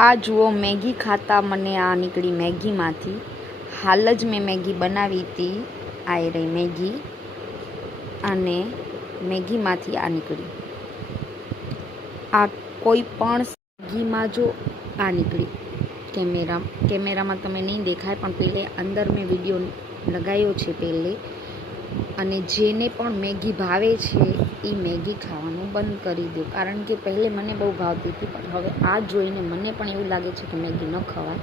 આ જુઓ, મેગી ખાતા મને આ નીકળી મેગીમાંથી. હાલ જ મેં મેગી બનાવી હતી. આ એ રહી મેગી, અને મેગીમાંથી આ નીકળી. આ કોઈ પણ મેગીમાં જો આ નીકળી. કેમેરામાં તમે નહીં દેખાય, પણ પહેલે અંદર મેં વિડીયો લગાવ્યો છે પહેલે. અને જેને પણ મેગી ભાવે છે એ મેગી ખાવાનું બંધ કરી દો, કારણ કે પહેલે મને બહુ ભાવતી હતી, પણ હવે આ જોઈને મને પણ એવું લાગે છે કે મેગી ન ખવાય.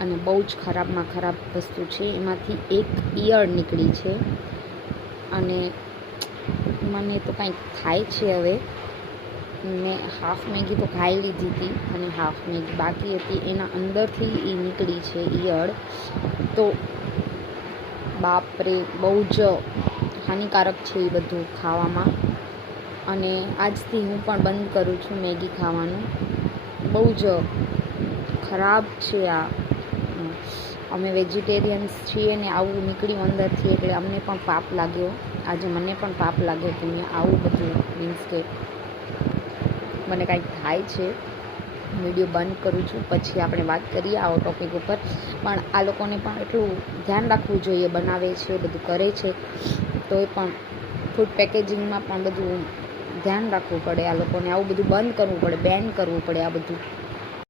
અને બહુ જ ખરાબમાં ખરાબ વસ્તુ છે. એમાંથી એક ઈયળ નીકળી છે, અને મને તો કંઈક થાય છે. હવે મેં હાફ મેગી તો ખાઈ લીધી હતી, અને હાફ મેગી બાકી હતી. એના અંદરથી એ નીકળી છે ઈયળ. તો બાપરે, બહુ જ હાનિકારક છે એ બધું ખાવામાં. અને આજથી હું પણ બંધ કરું છું મેગી ખાવાનું. બહુ જ ખરાબ છે આ. અમે વેજીટેરિયન્સ છીએ ને આવું નીકળ્યું અંદરથી, એટલે અમને પણ પાપ લાગ્યો. આજે મને પણ પાપ લાગ્યો કે મેં આવું બધું, મીન્સ કે મને કાંઈક થાય છે. વિડીયો બંધ કરું છું, પછી આપણે વાત કરીએ આવો ટૉપિક ઉપર. પણ આ લોકોને પણ એટલું ધ્યાન રાખવું જોઈએ. બનાવે છે, બધું કરે છે, તોય પણ ફૂડ પેકેજિંગમાં પણ બધું ધ્યાન રાખવું પડે. આ લોકોને આવું બધું બંધ કરવું પડે, બેન કરવું પડે આ બધું.